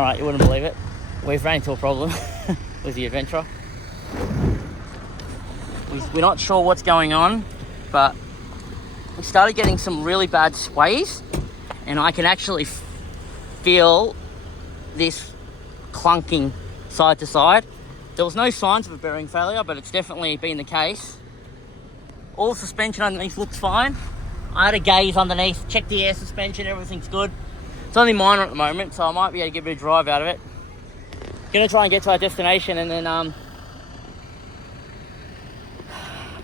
Alright, you wouldn't believe it. We've ran into a problem with the Adventra. We're not sure what's going on, but we started getting some really bad sways, and I can actually feel this clunking side to side. There was no signs of a bearing failure, but it's definitely been the case. All the suspension underneath looks fine. I had a gaze underneath, check the air suspension, everything's good. It's only minor at the moment, so I might be able to get a bit of drive out of it. Gonna try and get to our destination and then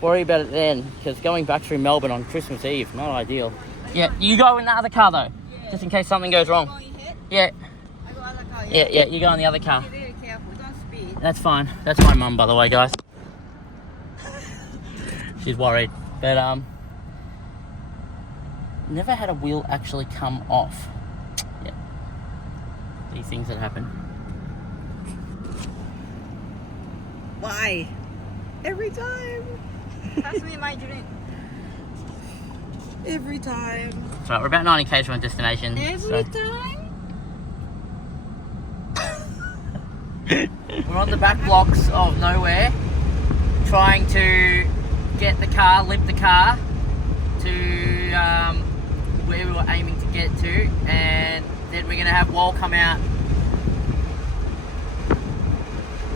worry about it then, because going back through Melbourne on Christmas Eve, not ideal. Yeah, you go in the other car though, just in case something goes wrong. Yeah. I go other car, Yeah, you go in the other car. Be very careful, don't speed. That's fine. That's my mum, by the way, guys. She's worried, but never had a wheel actually come off. Yeah, these things that happen. Why? Every time. Pass me my drink. Every time. That's right, we're about 90 k's from our destination. Every time? We're on the back blocks of nowhere, trying to get the car, limp the car to where we were aiming to get to, and then we're going to have Wall come out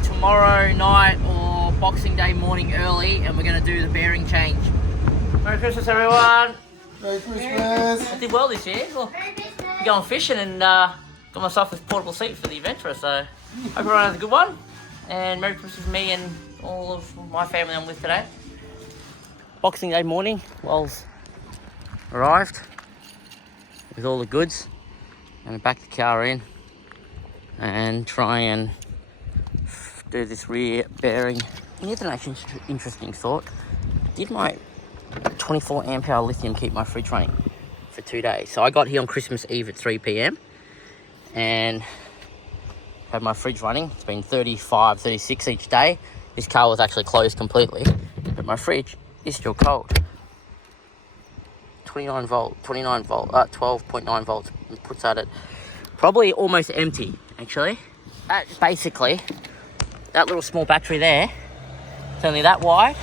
tomorrow night or Boxing Day morning early, and we're going to do the bearing change. Merry Christmas, everyone! Merry Christmas! I did well this year. Well, going fishing and got myself this portable seat for the Adventra, so hope everyone has a good one. And Merry Christmas to me and all of my family I'm with today. Boxing Day morning, Wall's arrived with all the goods. I'm going to back the car in and try and do this rear bearing. Here's an actually interesting thought. Did my 24 amp hour lithium keep my fridge running for 2 days? So I got here on Christmas Eve at 3 p.m. and had my fridge running. It's been 35, 36 each day. This car was actually closed completely, but my fridge is still cold. 12.9 volts, puts that at probably almost empty, actually. That basically, that little small battery there, it's only that wide.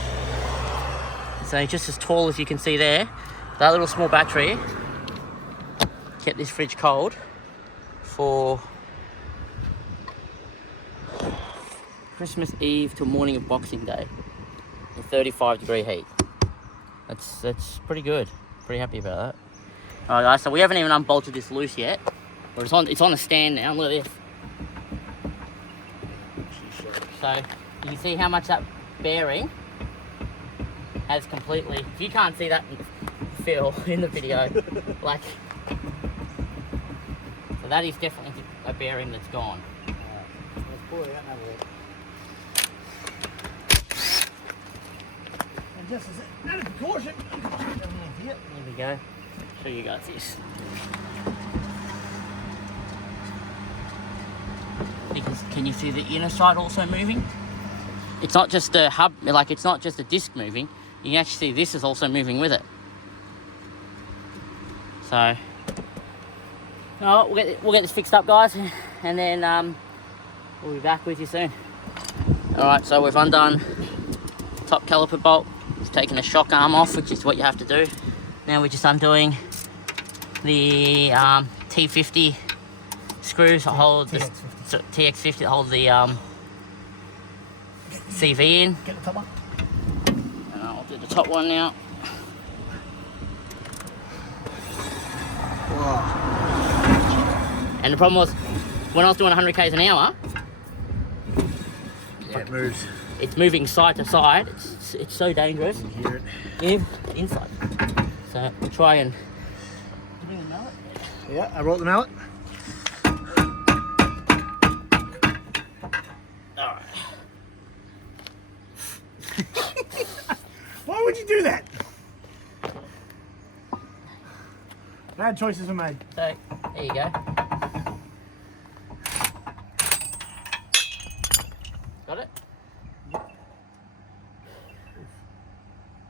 It's only just as tall as you can see there. That little small battery kept this fridge cold for Christmas Eve till morning of Boxing Day in 35-degree heat. That's pretty good. Pretty happy about that. Alright guys, so we haven't even unbolted this loose yet. But it's on a stand now. Look at this. So you can see how much that bearing has completely. If you can't see that feel in the video, like, so that is definitely a bearing that's gone. Let's pull it out now. And just as a precaution, There we go. Show you guys this. Can you see the inner side also moving? It's not just a hub, like it's not just a disc moving. You can actually see this is also moving with it. So, we'll get this fixed up, guys, and then we'll be back with you soon. All right, so we've undone top caliper bolt. It's taken a shock arm off, which is what you have to do. Now we're just undoing the T50 screws to hold the TX50 to hold the CV in. get the top one. And I'll do the top one now. Wow. And the problem was, when I was doing 100 k's an hour, Yeah, it moves. it's moving side to side. It's so dangerous. You hear it. Inside. So we'll try and. Did you bring the mallet? Yeah, I brought the mallet. Alright. Why would you do that? Bad choices were made. So there you go. Got it?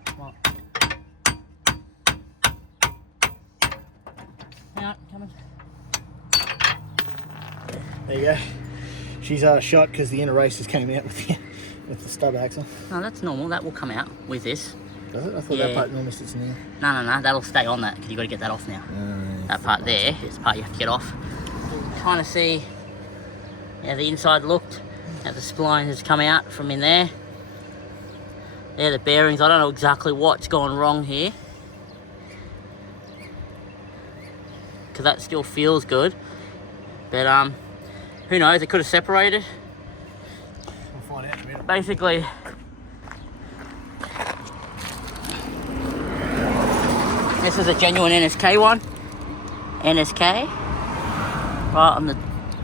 Come on. Hang on, come on. There you go. She's shot because the inner races came out with the stub axle. No, that's normal. That will come out with this. Does it? I thought that part normally sits in there. No. That'll stay on that because you've got to get that off now. That part there is the part you have to get off. You can kind of see how the inside looked. How the spline has come out from in there. There, the bearings. I don't know exactly what's gone wrong here. Because that still feels good. But, who knows? It could have separated. We'll find out in a minute. Basically, this is a genuine NSK one. NSK. Right on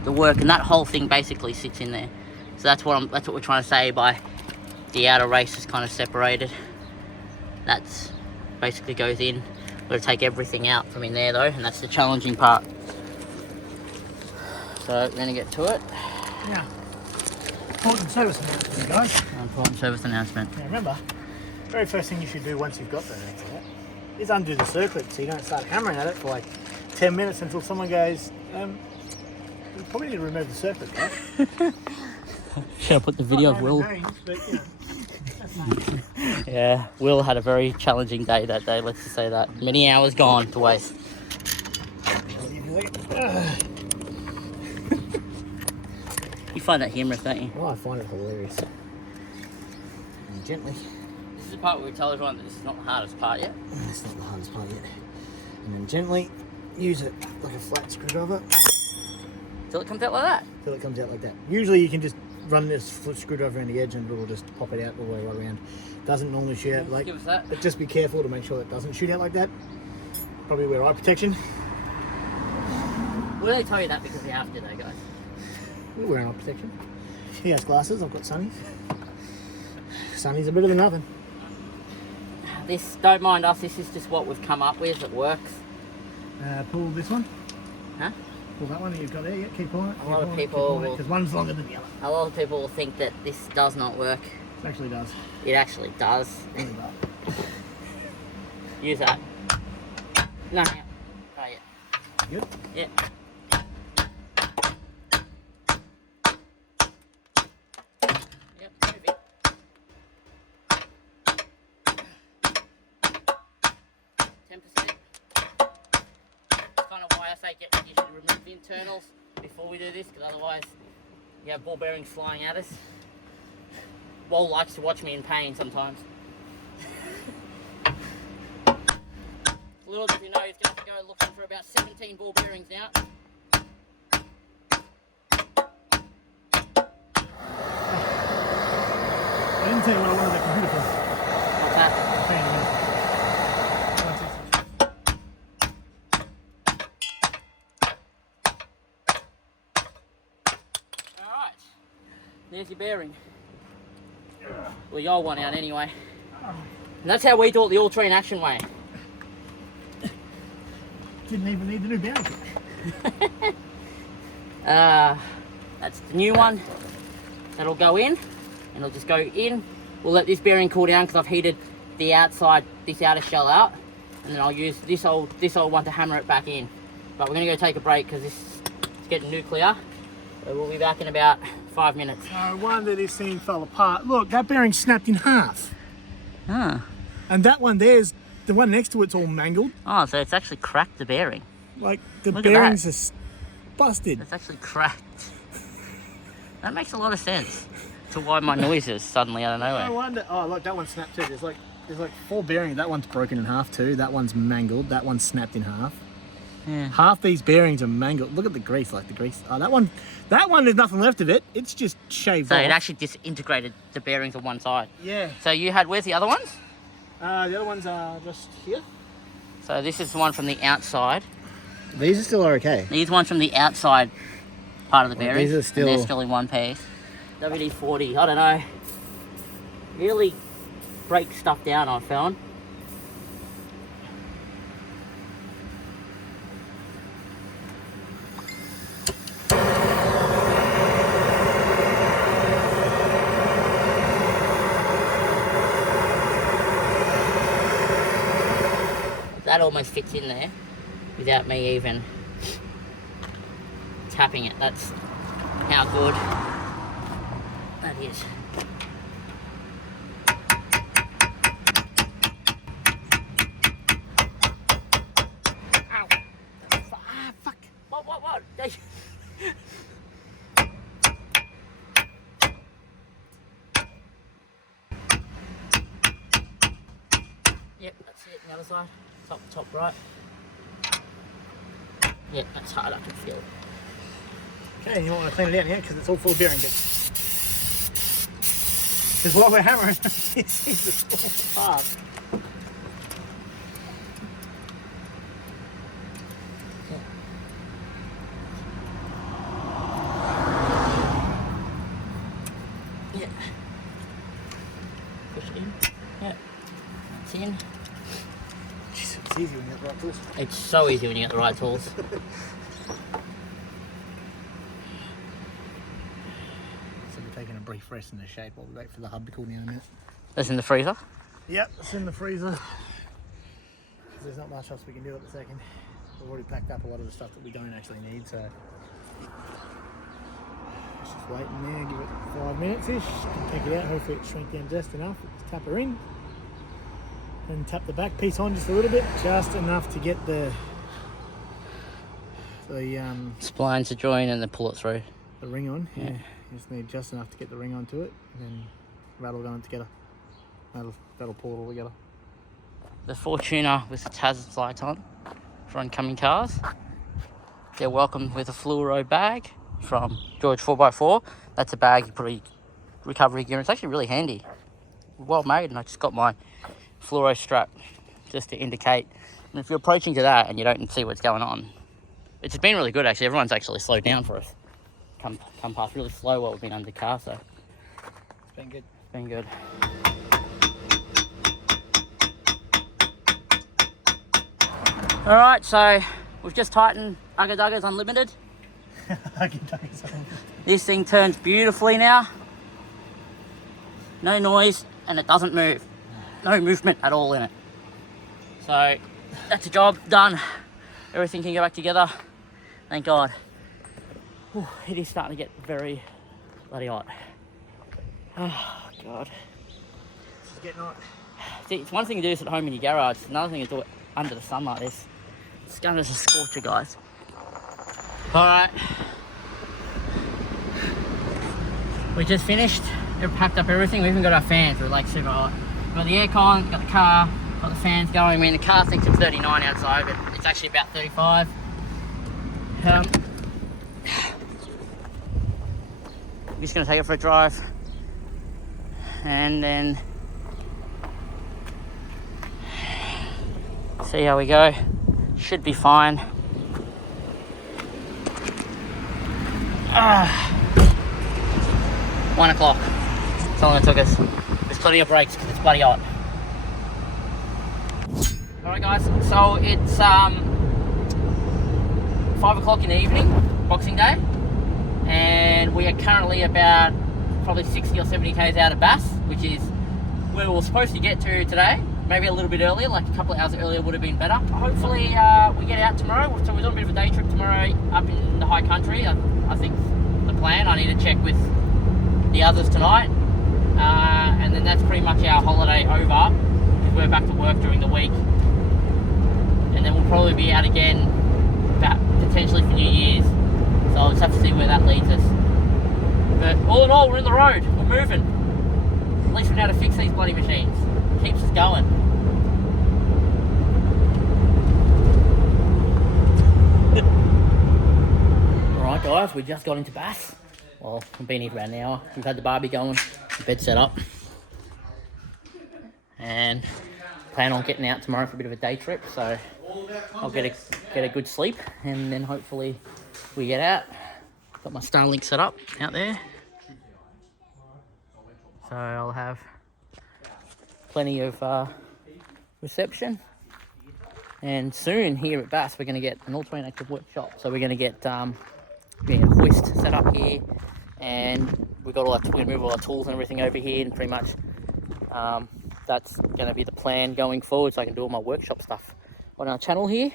the work, and that whole thing basically sits in there. So that's what we're trying to say by the outer race is kind of separated. That's basically goes in. We've got to take everything out from in there though, and that's the challenging part. So we're going to get to it. Now, important service announcement, guys. Important service announcement. Now remember, the very first thing you should do once you've got that is undo the circuit so you don't start hammering at it for like 10 minutes until someone goes, we probably need to remove the circuit, guys. Should I put the video of Will? Names, but, you know, that's nice. Yeah, Will had a very challenging day that day, let's just say that. Many hours gone to waste. You find that humorous, don't you? Oh, I find it hilarious. And gently. This is the part where we tell everyone that this is not the hardest part yet. That's not the hardest part yet. And then gently use it like a flat screwdriver Till it comes out like that. till it comes out like that. Usually you can just run this flat screwdriver around the edge and it'll just pop it out all the way around. Doesn't normally shoot out like. Give us that. But just be careful to make sure it doesn't shoot out like that. Probably wear eye protection. We only tell you that because we have to though, guys. We're wearing eye protection. He has glasses, I've got sunnies. Sunnies are better than nothing. This, don't mind us, this is just what we've come up with. It works. Pull this one. Huh? Pull that one that you've got there. Yeah, keep pulling it. A lot of people will- because one's longer than the other. A lot of people will think that this does not work. It actually does. It actually does. Really does. Use that. No. Oh, yeah. Good. Yeah. Yep, move it. That's kind of why I say you should remove the internals before we do this, because otherwise you have ball bearings flying at us. Wall likes to watch me in pain sometimes. Little does he know he's going to have to go looking for about 17 ball bearings now. I didn't tell you what I wanted that computer for. What's that? I'll tell you in a minute. Alright. There's your bearing. Well, your one out anyway. And that's how we do it the all-terrain action way. Didn't even need the new bearing kit. That's the new one. That'll go in, and it'll just go in. We'll let this bearing cool down because I've heated the outside, this outer shell out, and then I'll use this old one to hammer it back in. But we're gonna go take a break because this is getting nuclear. So we'll be back in about 5 minutes. No wonder this thing fell apart. Look, that bearing snapped in half. Ah. And that one there's, the one next to it's all mangled. Oh, so it's actually cracked the bearing. Like, the Look at bearings that. are busted. It's actually cracked. That makes a lot of sense to why my noise is suddenly out of No nowhere. wonder. Oh, look, that one snapped too. There's like 4 bearings. That one's broken in half too. That one's mangled. That one's snapped in half. Yeah. Half these bearings are mangled. Look at the grease, like the grease. Oh, that one, there's nothing left of it. It's just shaved So off. it actually disintegrated the bearings on one side. Yeah. So you had, where's the other ones? The other ones are just here. So this is the one from the outside. These are still okay. These ones from the outside part of the Well, bearings. these are still- And they're still in one piece. WD-40, I don't know. Really break stuff down, I found. That almost fits in there without me even tapping it. That's how good that is. Ow. Ah, fuck. What? Yep, that's it. The other side. Top right. Yep, that's hard. I can feel it. Okay, you don't want to clean it out now because it's all full of bearing bits. Because while we're hammering, it seems to fall apart. Yeah. Push it in. Yeah. It's in. Jeez, it's easy when you have the right tools. It's so easy when you get the right tools. So we're taking a brief rest in the shade while we wait for the hub to cool down a minute. That's in the freezer. Yep, it's in the freezer. There's not much else we can do at the second. We've already packed up a lot of the stuff that we don't actually need, so let's just wait in there, give it 5 minutes-ish, and take it out. Hopefully it shrink down just enough. Let's tap her in and tap the back piece on just a little bit, just enough to get the Splines to join and then pull it through. the ring on. Yeah, you just need just enough to get the ring onto it, and then rattle it on together. That'll pull it all together. The Fortuner with the Taz light on for oncoming cars. They're welcome with a fluoro bag from George 4x4. That's a bag you put a recovery gear in. It's actually really handy. Well made, and I just got my fluoro strap just to indicate. And if you're approaching to that and you don't see what's going on, it's been really good actually. Everyone's actually slowed down for us. Come past really slow while we've been under car, so It's been good. it's been good. Alright, so we've just tightened Ugga Duggas Unlimited. This thing turns beautifully now. No noise, and it doesn't move. No movement at all in it. So that's a job done. Everything can go back together. Thank God. Ooh, it is starting to get very bloody hot. Oh God. It's getting hot. See, it's one thing to do this at home in your garage. It's another thing to do it under the sun like this. It's going to just scorch you guys. Alright. We just finished. We've packed up everything. We even got our fans. We're like super hot. We've got the aircon, got the car, got the fans going. I mean, the car thinks it's 39 outside, but it's actually about 35. I'm just going to take it for a drive. And then see how we go. Should be fine. 1 o'clock. That's how long it took us. There's plenty of breaks because it's bloody hot. Alright guys, so it's 5 o'clock in the evening, Boxing Day, and we are currently about probably 60 or 70 k's out of Bass, which is where we were supposed to get to today. Maybe a little bit earlier, like a couple of hours earlier would have been better. Hopefully we get out tomorrow. So we're doing a bit of a day trip tomorrow up in the high country. I think the plan. I need to check with the others tonight. And then that's pretty much our holiday over, because we're back to work during the week. And then we'll probably be out again about potentially for New Year's. So I'll just have to see where that leads us. But all in all, we're in the road. We're moving. At least we know how to fix these bloody machines. Keeps us going. Alright guys, we just got into Bass. Well, we've been here for about an hour. We've had the barbie going, the bed set up. And plan on getting out tomorrow for a bit of a day trip, so I'll get a good sleep, and then hopefully we get out. Got my Starlink set up out there. So I'll have plenty of reception, and soon here at Bass we're going to get an all-terrain active workshop. So we're going to get a hoist set up here, and we've got we're going to move all our tools and everything over here, and pretty much that's going to be the plan going forward, so I can do all my workshop stuff on our channel here.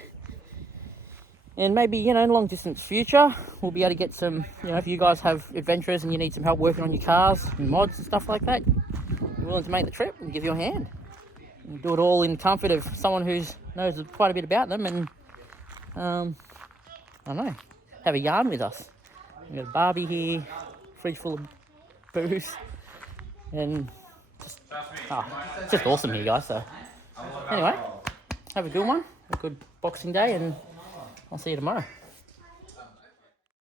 And maybe, you know, in long distance future, we'll be able to get some, you know, if you guys have adventures and you need some help working on your cars and mods and stuff like that, you're willing to make the trip and give you a hand. And do it all in comfort of someone who knows quite a bit about them and, I don't know, have a yarn with us. We've got a Barbie here, fridge full of booze, and just, it's just awesome here, guys. So anyway, have a good one, a good Boxing Day, and I'll see you tomorrow.